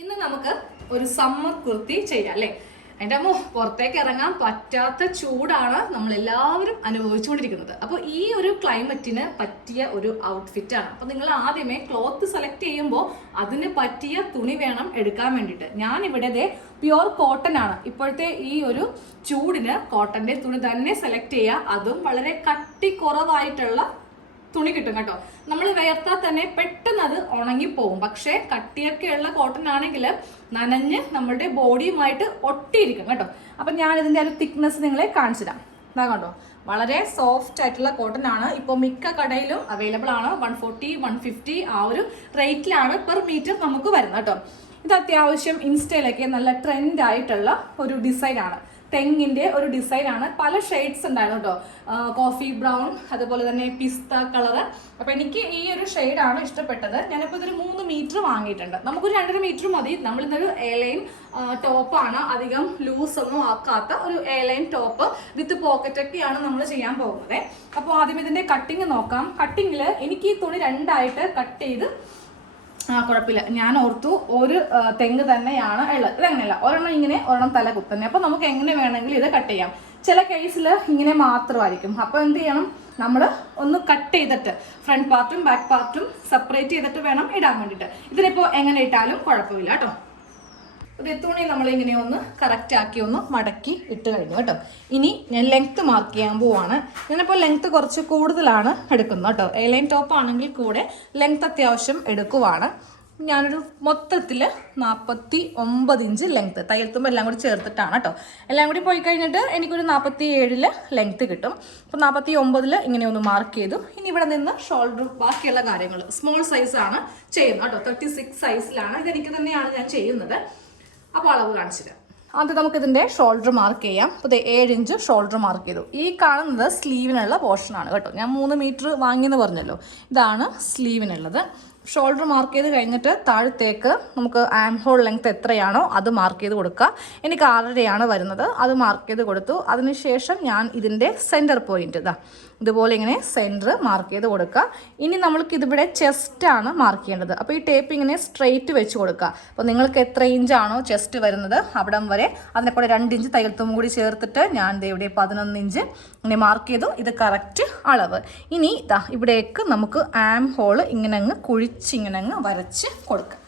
ഇന്ന് നമുക്ക് ഒരു സമ്മർ കുർത്തി ചെയ്യാം അല്ലേ. എൻ്റെ അമ്മ പുറത്തേക്ക് ഇറങ്ങാൻ പറ്റാത്ത ചൂടാണ് നമ്മൾ എല്ലാവരും അനുഭവിച്ചുകൊണ്ടിരിക്കുന്നത്. അപ്പോൾ ഈ ഒരു ക്ലൈമറ്റിന് പറ്റിയ ഒരു ഔട്ട്ഫിറ്റ് ആണ്. അപ്പോൾ നിങ്ങൾ ആദ്യമേ ക്ലോത്ത് സെലക്ട് ചെയ്യുമ്പോൾ അതിന് പറ്റിയ തുണി വേണം എടുക്കാൻ വേണ്ടിയിട്ട്. ഞാൻ ഇവിടെ പ്യുവർ കോട്ടൺ ആണ്. ഇപ്പോഴത്തെ ഈ ഒരു ചൂടിന് കോട്ടന്റെ തുണി തന്നെ സെലക്ട് ചെയ്യുക. അതും വളരെ കട്ടി കുറവായിട്ടുള്ള തുണി കിട്ടും കേട്ടോ. നമ്മൾ വേർത്താൽ തന്നെ പെട്ടെന്ന് അത് ഉണങ്ങിപ്പോവും. പക്ഷേ കട്ടിയൊക്കെയുള്ള കോട്ടൺ ആണെങ്കിൽ നനഞ്ഞ് നമ്മളുടെ ബോഡിയുമായിട്ട് ഒട്ടിയിരിക്കും കേട്ടോ. അപ്പം ഞാൻ ഇതിൻ്റെ ഒരു തിക്നെസ് നിങ്ങളെ കാണിച്ചു തരാം. ഇതാ കണ്ടോ, വളരെ സോഫ്റ്റ് ആയിട്ടുള്ള കോട്ടൺ ആണ്. ഇപ്പോൾ മിക്ക കടയിലും അവൈലബിൾ ആണ്. 140, 150 ആ ഒരു റേറ്റിലാണ് പെർ മീറ്റർ നമുക്ക് വരുന്നത് കേട്ടോ. ഇത് അത്യാവശ്യം ഇൻസ്റ്റയിലൊക്കെ നല്ല ട്രെൻഡ് ആയിട്ടുള്ള ഒരു ഡിസൈനാണ്. തെങ്ങിൻ്റെ ഒരു ഡിസൈനാണ്. പല ഷെയ്ഡ്സ് ഉണ്ടായിരുന്നു കേട്ടോ. കോഫി ബ്രൗൺ, അതുപോലെ തന്നെ പിസ്ത കളറ്. അപ്പോൾ എനിക്ക് ഈ ഒരു ഷെയ്ഡാണ് ഇഷ്ടപ്പെട്ടത്. ഞാനിപ്പോൾ ഇതൊരു 3 മീറ്റർ വാങ്ങിയിട്ടുണ്ട്. നമുക്കൊരു 2.5 മീറ്റർ മതി. നമ്മളിതൊരു എലൈൻ ടോപ്പാണ്, അധികം ലൂസ് ഒന്നും ആക്കാത്ത ഒരു എലൈൻ ടോപ്പ് വിത്ത് പോക്കറ്റൊക്കെയാണ് നമ്മൾ ചെയ്യാൻ പോകുന്നത്. അപ്പോൾ ആദ്യം ഇതിൻ്റെ കട്ടിങ് നോക്കാം. കട്ടിങ്ങിൽ എനിക്ക് ഈ തുണി 2ആയിട്ട് കട്ട് ചെയ്ത് കുഴപ്പമില്ല. ഞാൻ ഓർത്തു ഒരു തെങ്ങ് തന്നെയാണ് ഉള്ളത്. ഇതങ്ങനെയല്ല, ഒരെണ്ണം ഇങ്ങനെ ഒരെണ്ണം തല കുത്തന്നെ. അപ്പോൾ നമുക്ക് എങ്ങനെ വേണമെങ്കിലും ഇത് കട്ട് ചെയ്യാം. ചില കേസിൽ ഇങ്ങനെ മാത്രമായിരിക്കും. അപ്പോൾ എന്ത് ചെയ്യണം, നമ്മൾ ഒന്ന് കട്ട് ചെയ്തിട്ട് ഫ്രണ്ട് പാർട്ടും ബാക്ക് പാർട്ടും സെപ്പറേറ്റ് ചെയ്തിട്ട് വേണം ഇടാൻ വേണ്ടിയിട്ട്. ഇതിനിപ്പോൾ എങ്ങനെ ഇട്ടാലും കുഴപ്പമില്ല കേട്ടോ. ഇത് തുണി നമ്മളിങ്ങനെ ഒന്ന് കറക്റ്റ് ആക്കി ഒന്ന് മടക്കി ഇട്ട് കഴിഞ്ഞു കേട്ടോ. ഇനി ഞാൻ ലെങ്ത്ത് മാർക്ക് ചെയ്യാൻ പോവാണ്. ഞാനിപ്പോൾ ലെങ്ത്ത് കുറച്ച് കൂടുതലാണ് എടുക്കുന്നത് കേട്ടോ. എലൈൻ ടോപ്പ് ആണെങ്കിൽ കൂടെ ലെങ്ത്ത് അത്യാവശ്യം എടുക്കുവാണ്. ഞാനൊരു മൊത്തത്തിൽ 49 ഇഞ്ച് ലെങ്ത്ത്, തയ്യൽത്തുമ്പോൾ എല്ലാം കൂടി ചേർത്തിട്ടാണ് കേട്ടോ. എല്ലാം കൂടി പോയി കഴിഞ്ഞിട്ട് എനിക്കൊരു 47 ലെങ്ത്ത് കിട്ടും. അപ്പോൾ 49 ഇങ്ങനെ ഒന്ന് മാർക്ക് ചെയ്തു. ഇനി ഇവിടെ നിന്ന് ഷോൾഡർ ബാക്കിയുള്ള കാര്യങ്ങൾ സ്മോൾ സൈസാണ് ചെയ്യുന്നത് കേട്ടോ. 36 സൈസിലാണ്. ഇതെനിക്ക് തന്നെയാണ് ഞാൻ ചെയ്യുന്നത്. അപ്പോൾ അളവ് കാണിച്ചിട്ട് ആദ്യം നമുക്കിതിൻ്റെ ഷോൾഡർ മാർക്ക് ചെയ്യാം. അപ്പോൾ 7 ഇഞ്ച് ഷോൾഡർ മാർക്ക് ചെയ്തു. ഈ കാണുന്നത് സ്ലീവിനുള്ള പോർഷനാണ് കേട്ടോ. ഞാൻ 3 മീറ്റർ വാങ്ങിയെന്ന് പറഞ്ഞല്ലോ, ഇതാണ് സ്ലീവിനുള്ളത്. ഷോൾഡർ മാർക്ക് ചെയ്ത് കഴിഞ്ഞിട്ട് താഴത്തേക്ക് നമുക്ക് ആം ഹോൾ ലെങ്ത് എത്രയാണോ അത് മാർക്ക് ചെയ്ത് കൊടുക്കുക. എനിക്ക് 6.5 വരുന്നത്, അത് മാർക്ക് ചെയ്ത് കൊടുത്തു. അതിനുശേഷം ഞാൻ ഇതിൻ്റെ സെൻറ്റർ പോയിന്റ് ഇതുപോലെ ഇങ്ങനെ സെൻറ്റർ മാർക്ക് ചെയ്ത് കൊടുക്കുക. ഇനി നമ്മൾക്ക് ഇതിവിടെ ചെസ്റ്റാണ് മാർക്ക് ചെയ്യേണ്ടത്. അപ്പോൾ ഈ ടേപ്പ് ഇങ്ങനെ സ്ട്രെയിറ്റ് വെച്ച് കൊടുക്കുക. അപ്പോൾ നിങ്ങൾക്ക് എത്ര ഇഞ്ചാണോ ചെസ്റ്റ് വരുന്നത് അവിടം വരെ അതിനെ കൂടെ 2 ഇഞ്ച് തയ്യൽത്തും കൂടി ചേർത്തിട്ട് ഞാൻ ഇവിടെ 11 ഇഞ്ച് ഇങ്ങനെ മാർക്ക് ചെയ്തു. ഇത് കറക്റ്റ് അളവ്. ഇനി ഇവിടേക്ക് നമുക്ക് ആം ഹോള് ഇങ്ങനെ അങ്ങ് കുഴിച്ചിങ്ങനെ അങ്ങ് വരച്ച് കൊടുക്കുക.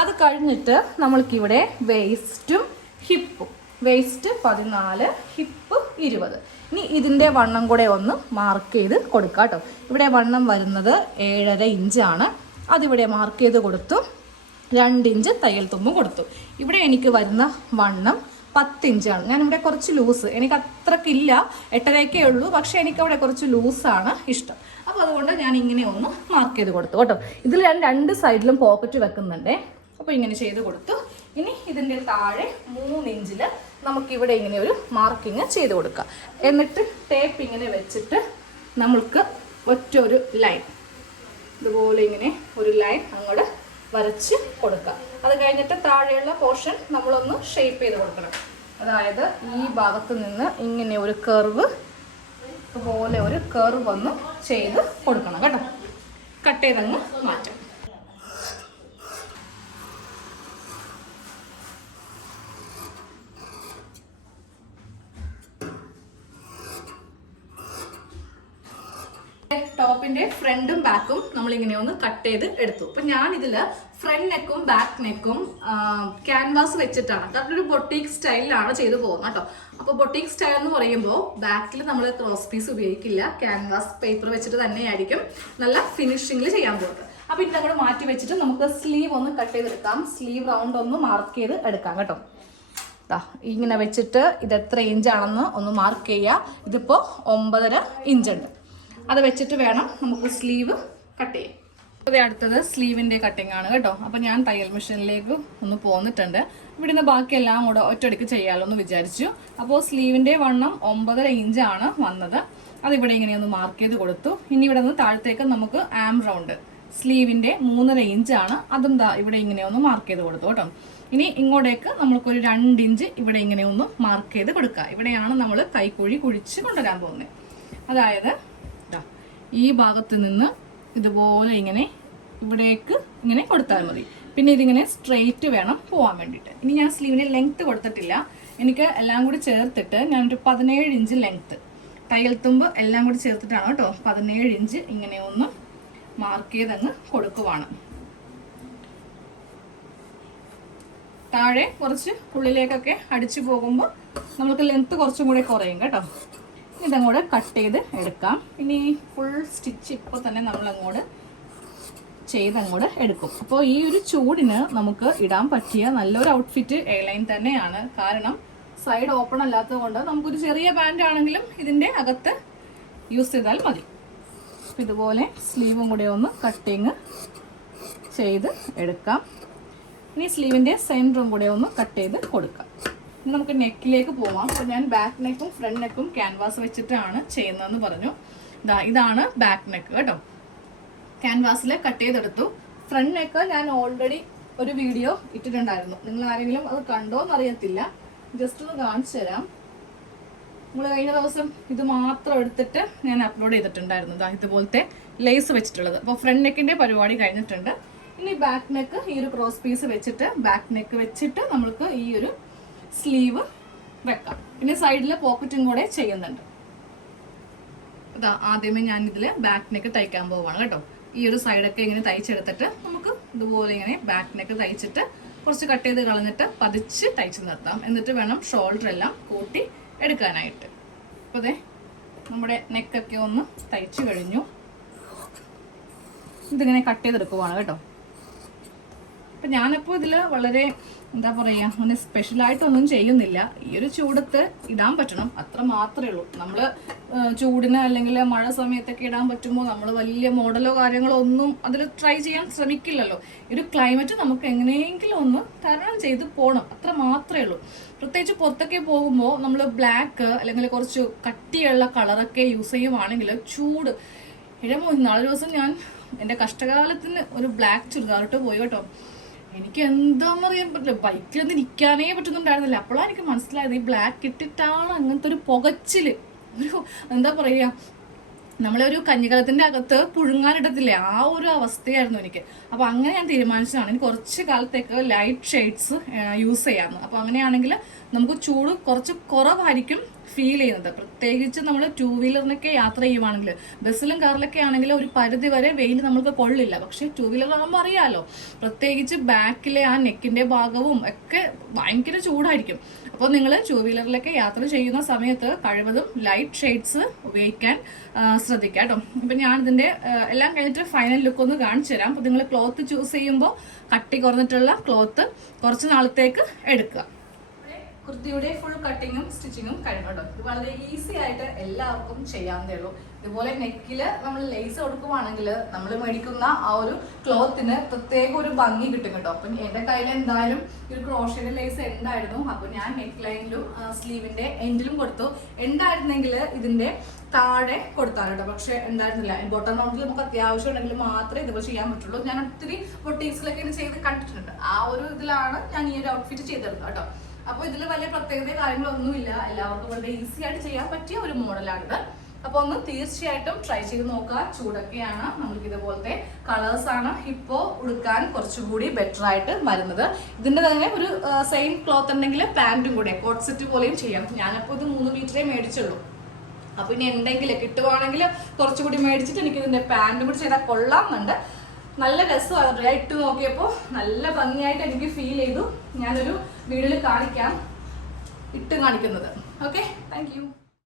അത് കഴിഞ്ഞിട്ട് നമ്മൾക്കിവിടെ വേസ്റ്റും ഹിപ്പും, വേസ്റ്റ് 14, ഹിപ്പ് 20. ഇനി ഇതിൻ്റെ വണ്ണം കൂടെ ഒന്ന് മാർക്ക് ചെയ്ത് കൊടുക്കുക കേട്ടോ. ഇവിടെ വണ്ണം വരുന്നത് 7.5 ഇഞ്ചാണ്. അതിവിടെ മാർക്ക് ചെയ്ത് കൊടുത്തു. 2 ഇഞ്ച് തയ്യൽ തുമ്പും കൊടുത്തു. ഇവിടെ എനിക്ക് വരുന്ന വണ്ണം 10 ഇഞ്ചാണ്. ഞാനിവിടെ കുറച്ച് ലൂസ്, എനിക്ക് അത്രക്കില്ല, 8.5 ഉള്ളൂ. പക്ഷേ എനിക്കവിടെ കുറച്ച് ലൂസാണ് ഇഷ്ടം. അപ്പോൾ അതുകൊണ്ട് ഞാൻ ഇങ്ങനെ ഒന്ന് മാർക്ക് ചെയ്ത് കൊടുത്തു കേട്ടോ. ഇതിൽ ഞാൻ 2 സൈഡിലും പോക്കറ്റ് വെക്കുന്നുണ്ടേ. അപ്പോൾ ഇങ്ങനെ ചെയ്ത് കൊടുത്തു. ഇനി ഇതിൻ്റെ താഴെ 3 ഇഞ്ചിൽ നമുക്കിവിടെ ഇങ്ങനെ ഒരു മാർക്കിങ് ചെയ്ത് കൊടുക്കുക. എന്നിട്ട് ടേപ്പ് ഇങ്ങനെ വെച്ചിട്ട് നമ്മൾക്ക് ഒറ്റൊരു ലൈൻ ഇതുപോലെ ഇങ്ങനെ ഒരു ലൈൻ അങ്ങോട്ട് വരച്ച് കൊടുക്കുക. അത് കഴിഞ്ഞിട്ട് താഴെയുള്ള പോർഷൻ നമ്മളൊന്ന് ഷേപ്പ് ചെയ്ത് കൊടുക്കണം. അതായത് ഈ ഭാഗത്ത് നിന്ന് ഇങ്ങനെ ഒരു കർവ്, ഇതുപോലെ ഒരു കർവ് ഒന്ന് ചെയ്ത് കൊടുക്കണം കേട്ടോ. കട്ട് ചെയ്തങ്ങ് മാറ്റാം. ടോപ്പിന്റെ ഫ്രണ്ടും ബാക്കും നമ്മളിങ്ങനെ ഒന്ന് കട്ട് ചെയ്ത് എടുത്തു. അപ്പം ഞാനിതിൽ ഫ്രണ്ട് നെക്കും ബാക്ക് നെക്കും ക്യാൻവാസ് വെച്ചിട്ടാണ്. അതൊരു ബൊട്ടീക്ക് സ്റ്റൈലിലാണ് ചെയ്തു പോകുന്നത് കേട്ടോ. അപ്പോൾ ബൊട്ടീക്ക് സ്റ്റൈൽ എന്ന് പറയുമ്പോൾ ബാക്കിൽ നമ്മൾ ക്രോസ് പീസ് ഉപയോഗിക്കില്ല, ക്യാൻവാസ് പേപ്പർ വെച്ചിട്ട് തന്നെയായിരിക്കും നല്ല ഫിനിഷിങ്ങിൽ ചെയ്യാൻ പോകുന്നത്. അപ്പോൾ ഇത് അങ്ങോട്ട് മാറ്റി വെച്ചിട്ട് നമുക്ക് സ്ലീവ് ഒന്ന് കട്ട് ചെയ്തെടുക്കാം. സ്ലീവ് റൗണ്ട് ഒന്ന് മാർക്ക് ചെയ്ത് എടുക്കാം കേട്ടോ. ഇങ്ങനെ വെച്ചിട്ട് ഇത് എത്ര ഇഞ്ചാണെന്ന് ഒന്ന് മാർക്ക് ചെയ്യുക. ഇതിപ്പോൾ 9.5 ഇഞ്ചുണ്ട്. അത് വെച്ചിട്ട് വേണം നമുക്ക് സ്ലീവ് കട്ട് ചെയ്യാം. അപ്പോൾ അടുത്തത് സ്ലീവിൻ്റെ കട്ടിങ് ആണ് കേട്ടോ. അപ്പോൾ ഞാൻ തയ്യൽ മെഷീനിലേക്ക് ഒന്ന് പോന്നിട്ടുണ്ട്. ഇവിടുന്ന് ബാക്കിയെല്ലാം കൂടെ ഒറ്റയടിക്ക് ചെയ്യാമല്ലോ എന്ന് വിചാരിച്ചു. അപ്പോൾ സ്ലീവിൻ്റെ വണ്ണം 9.5 ഇഞ്ചാണ് വന്നത്. അതിവിടെ ഇങ്ങനെ ഒന്ന് മാർക്ക് ചെയ്ത് കൊടുത്തു. ഇനി ഇവിടെ നിന്ന് താഴത്തേക്ക് നമുക്ക് ആം റൗണ്ട് സ്ലീവിൻ്റെ 3.5 ഇഞ്ചാണ്. അതും ഇവിടെ ഇങ്ങനെ ഒന്ന് മാർക്ക് ചെയ്ത് കൊടുത്തു കേട്ടോ. ഇനി ഇങ്ങോട്ടേക്ക് നമുക്കൊരു 2 ഇഞ്ച് ഇവിടെ ഇങ്ങനെ ഒന്ന് മാർക്ക് ചെയ്ത് കൊടുക്കുക. ഇവിടെയാണ് നമ്മൾ കൈക്കുഴി കുഴിച്ച് കൊണ്ടുവരാൻ പോകുന്നത്. അതായത് ഈ ഭാഗത്ത് നിന്ന് ഇതുപോലെ ഇങ്ങനെ ഇവിടേക്ക് ഇങ്ങനെ കൊടുത്താൽ മതി. പിന്നെ ഇതിങ്ങനെ സ്ട്രെയിറ്റ് വേണം പോകാൻ വേണ്ടിയിട്ട്. ഇനി ഞാൻ സ്ലീവിന് ലെങ്ത്ത് കൊടുത്തിട്ടില്ല. എനിക്ക് എല്ലാം കൂടി ചേർത്തിട്ട് ഞാനൊരു 17 ഇഞ്ച് ലെങ്ത്ത്, തയ്യൽ തുമ്പ് എല്ലാം കൂടി ചേർത്തിട്ടാണ് കേട്ടോ 17 ഇഞ്ച് ഇങ്ങനെ ഒന്ന് മാർക്ക് ചെയ്തങ്ങ് കൊടുക്കുവാണ്. താഴെ കുറച്ച് ഉള്ളിലേക്കൊക്കെ അടിച്ചു പോകുമ്പോൾ നമുക്ക് ലെങ്ത്ത് കുറച്ചും കൂടെ കുറയും കേട്ടോ. ഇതങ്ങോട്ട് കട്ട് ചെയ്ത് എടുക്കാം. ഇനി ഫുൾ സ്റ്റിച്ച് ഇപ്പോൾ തന്നെ നമ്മളങ്ങോട്ട് ചെയ്തങ്ങോട്ട് എടുക്കും. അപ്പോൾ ഈ ഒരു ചൂടിന് നമുക്ക് ഇടാൻ പറ്റിയ നല്ലൊരു ഔട്ട്ഫിറ്റ് എയർലൈൻ തന്നെയാണ്. കാരണം സൈഡ് ഓപ്പൺ അല്ലാത്തത് കൊണ്ട് നമുക്കൊരു ചെറിയ പാൻ്റ് ആണെങ്കിലും ഇതിൻ്റെ അകത്ത് യൂസ് ചെയ്താൽ മതി. ഇതുപോലെ സ്ലീവും കൂടെ ഒന്ന് കട്ടിങ് ചെയ്ത് എടുക്കാം. ഇനി സ്ലീവിൻ്റെ സെൻറ്ററും കൂടെ ഒന്ന് കട്ട് ചെയ്ത് കൊടുക്കാം. ഇനി നമുക്ക് നെക്കിലേക്ക് പോവാം. അപ്പോൾ ഞാൻ ബാക്ക് നെക്കും ഫ്രണ്ട് നെക്കും ക്യാൻവാസ് വെച്ചിട്ടാണ് ചെയ്യുന്നതെന്ന് പറഞ്ഞു. ഇതാണ് ബാക്ക് നെക്ക് കേട്ടോ. ക്യാൻവാസിൽ കട്ട് ചെയ്തെടുത്തു. ഫ്രണ്ട് നെക്ക് ഞാൻ ഓൾറെഡി ഒരു വീഡിയോ ഇട്ടിട്ടുണ്ടായിരുന്നു. നിങ്ങൾ ആരെങ്കിലും അത് കണ്ടോ എന്നറിയത്തില്ല, ജസ്റ്റ് ഒന്ന് കാണിച്ചു തരാം. നമ്മൾ കഴിഞ്ഞ ദിവസം ഇത് മാത്രം എടുത്തിട്ട് ഞാൻ അപ്ലോഡ് ചെയ്തിട്ടുണ്ടായിരുന്നു. ഇതുപോലത്തെ ലേസ് വെച്ചിട്ടുള്ളത്. അപ്പോൾ ഫ്രണ്ട് നെക്കിൻ്റെ പരിപാടി കഴിഞ്ഞിട്ടുണ്ട്. ഇനി ബാക്ക് നെക്ക് ഈ ഒരു ക്രോസ് പീസ് വെച്ചിട്ട് ബാക്ക് നെക്ക് വെച്ചിട്ട് നമുക്ക് ഈ ഒരു സ്ലീവ് വെക്കാം. പിന്നെ സൈഡിൽ പോക്കറ്റും കൂടെ ചെയ്യുന്നുണ്ട്. ആദ്യമേ ഞാൻ ഇതിൽ ബാക്ക് നെക്ക് തയ്ക്കാൻ പോവാണ് കേട്ടോ. ഈ ഒരു സൈഡൊക്കെ ഇങ്ങനെ തയ്ച്ചെടുത്തിട്ട് നമുക്ക് ഇതുപോലെ ഇങ്ങനെ ബാക്ക് നെക്ക് തയ്ച്ചിട്ട് കുറച്ച് കട്ട് ചെയ്ത് കളഞ്ഞിട്ട് പതിച്ച് തയ്ച്ച് നിർത്താം. എന്നിട്ട് വേണം ഷോൾഡർ എല്ലാം കൂട്ടി എടുക്കാനായിട്ട്. അപ്പോൾ അതെ നമ്മുടെ നെക്കൊക്കെ ഒന്ന് തയ്ച്ച് കഴിഞ്ഞു. ഇതിങ്ങനെ കട്ട് ചെയ്തെടുക്കുവാണ് കേട്ടോ. അപ്പം ഞാനിപ്പോൾ ഇതിൽ വളരെ എന്താ പറയുക, അങ്ങനെ സ്പെഷ്യലായിട്ടൊന്നും ചെയ്യുന്നില്ല. ഈ ഒരു ചൂടത്ത് ഇടാൻ പറ്റണം, അത്ര മാത്രമേ ഉള്ളൂ. നമ്മൾ ചൂടിന് അല്ലെങ്കിൽ മഴ സമയത്തൊക്കെ ഇടാൻ പറ്റുമ്പോൾ നമ്മൾ വലിയ മോഡലോ കാര്യങ്ങളോ ഒന്നും അതിൽ ട്രൈ ചെയ്യാൻ ശ്രമിക്കില്ലല്ലോ. ഈ ഒരു ക്ലൈമറ്റ് നമുക്ക് എങ്ങനെയെങ്കിലും ഒന്ന് തരണം ചെയ്ത് പോകണം, അത്ര മാത്രമേ ഉള്ളൂ. പ്രത്യേകിച്ച് പുറത്തൊക്കെ പോകുമ്പോൾ നമ്മൾ ബ്ലാക്ക് അല്ലെങ്കിൽ കുറച്ച് കട്ടിയുള്ള കളറൊക്കെ യൂസ് ചെയ്യുവാണെങ്കിൽ ചൂട് ഇഴമോ. നാളെ ദിവസം ഞാൻ എൻ്റെ കഷ്ടകാലത്തിന് ഒരു ബ്ലാക്ക് ചുരിദാറിട്ട് പോയി കേട്ടോ. എനിക്ക് എന്താണെന്നറിയാൻ പറ്റില്ല, ബൈക്കിലൊന്നും ഇരിക്കാനേ പറ്റുന്നുണ്ടായിരുന്നില്ല. അപ്പോഴാണ് എനിക്ക് മനസ്സിലായത് ഈ ബ്ലാക്ക് ഇട്ടിട്ടാണ് അങ്ങനത്തെ ഒരു പുകച്ചില്, ഒരു എന്താ പറയുക, നമ്മളൊരു കഞ്ഞിക്കലത്തിൻ്റെ അകത്ത് പുഴുങ്ങാനിടത്തില്ലേ, ആ ഒരു അവസ്ഥയായിരുന്നു എനിക്ക്. അപ്പോൾ അങ്ങനെ ഞാൻ തീരുമാനിച്ചതാണ് എനിക്ക് കുറച്ച് കാലത്തേക്ക് ലൈറ്റ് ഷെയ്ഡ്സ് യൂസ് ചെയ്യാമെന്ന്. അപ്പോൾ അങ്ങനെയാണെങ്കിൽ നമുക്ക് ചൂട് കുറച്ച് കുറവായിരിക്കും ഫീൽ ചെയ്യുന്നത്. പ്രത്യേകിച്ച് നമ്മൾ 2 വീലറിനൊക്കെ യാത്ര ചെയ്യുവാണെങ്കിൽ, ബസ്സിലും കാറിലൊക്കെ ആണെങ്കിൽ ഒരു പരിധി വരെ വെയിൽ നമുക്ക് കൊള്ളില്ല. പക്ഷേ 2 വീലർ ആകുമ്പോൾ അറിയാമല്ലോ, പ്രത്യേകിച്ച് ബാക്കിലെ ആ നെക്കിൻ്റെ ഭാഗവും ഒക്കെ ഭയങ്കര ചൂടായിരിക്കും. അപ്പോൾ നിങ്ങൾ 2 വീലറിലൊക്കെ യാത്ര ചെയ്യുന്ന സമയത്ത് കഴിവതും ലൈറ്റ് ഷെയ്ഡ്സ് ഉപയോഗിക്കാൻ ശ്രദ്ധിക്കുക കേട്ടോ. അപ്പം ഞാനിതിൻ്റെ എല്ലാം കഴിഞ്ഞിട്ട് ഫൈനൽ ലുക്ക് ഒന്ന് കാണിച്ചു തരാം. അപ്പോൾ നിങ്ങൾ ക്ലോത്ത് ചൂസ് ചെയ്യുമ്പോൾ കട്ടി കുറഞ്ഞിട്ടുള്ള ക്ലോത്ത് കുറച്ച് നാളത്തേക്ക് എടുക്കുക. കുർത്തിയുടെ ഫുൾ കട്ടിങ്ങും സ്റ്റിച്ചിങ്ങും കഴിഞ്ഞു കേട്ടോ. ഇത് വളരെ ഈസി ആയിട്ട് എല്ലാവർക്കും ചെയ്യാവുന്നതേ ഉള്ളൂ. ഇതുപോലെ നെക്കിൽ നമ്മൾ ലേസ് കൊടുക്കുവാണെങ്കിൽ നമ്മൾ മേടിക്കുന്ന ആ ഒരു ക്ലോത്തിന് പ്രത്യേക ഒരു ഭംഗി കിട്ടും കേട്ടോ. അപ്പം എൻ്റെ കയ്യിൽ എന്തായാലും ഒരു ക്രോഷയുടെ ലേസ് ഉണ്ടായിരുന്നു. അപ്പോൾ ഞാൻ നെക്ക് ലൈനിലും സ്ലീവിൻ്റെ എൻഡിലും കൊടുത്തു. ഉണ്ടായിരുന്നെങ്കിൽ ഇതിൻ്റെ താഴെ കൊടുത്താണ് കേട്ടോ, പക്ഷെ ഉണ്ടായിരുന്നില്ല. ബോട്ടം റൗണ്ടിൽ നമുക്ക് അത്യാവശ്യം ഉണ്ടെങ്കിൽ മാത്രമേ ഇതുപോലെ ചെയ്യാൻ പറ്റുള്ളൂ. ഞാൻ ഒത്തിരി ബൊട്ടീക്സിലൊക്കെ ഇത് ചെയ്ത് കണ്ടിട്ടുണ്ട്. ആ ഒരു ഇതിലാണ് ഞാൻ ഈ ഒരു ഔട്ട്ഫിറ്റ് ചെയ്തെടുത്തത് കേട്ടോ. അപ്പോൾ ഇതിൽ വലിയ പ്രത്യേകത കാര്യങ്ങളൊന്നുമില്ല, എല്ലാവർക്കും വളരെ ഈസി ആയിട്ട് ചെയ്യാൻ പറ്റിയ ഒരു മോഡലാണിത്. അപ്പോൾ ഒന്ന് തീർച്ചയായിട്ടും ട്രൈ ചെയ്ത് നോക്കുക. ചൂടൊക്കെയാണ്, നമുക്ക് ഇതുപോലത്തെ കളേഴ്സാണ് ഇപ്പോൾ ഉടുക്കാൻ കുറച്ചുകൂടി ബെറ്റർ ആയിട്ട് വരുന്നത്. ഇതിൻ്റെ തന്നെ ഒരു സെയിം ക്ലോത്ത് ഉണ്ടെങ്കിൽ പാൻറ്റും കൂടെ കോട്ട് സെറ്റ് പോലെയും ചെയ്യാം. ഞാനപ്പോൾ ഇത് 3 മീറ്ററേ മേടിച്ചുള്ളൂ. അപ്പോൾ ഇനി ഉണ്ടെങ്കിൽ കിട്ടുവാണെങ്കിൽ കുറച്ചുകൂടി മേടിച്ചിട്ട് എനിക്കിതിൻ്റെ പാൻറ്റും കൂടി ചെയ്താൽ കൊള്ളാമെന്നുണ്ട്. നല്ല രസമാണ്, ഇട്ട് നോക്കിയപ്പോൾ നല്ല ഭംഗിയായിട്ട് എനിക്ക് ഫീൽ ചെയ്തു. ഞാനൊരു വീഡിയോയിൽ കാണിക്കാം ഇട്ട് കാണിക്കുന്നത്. Okay, thank you.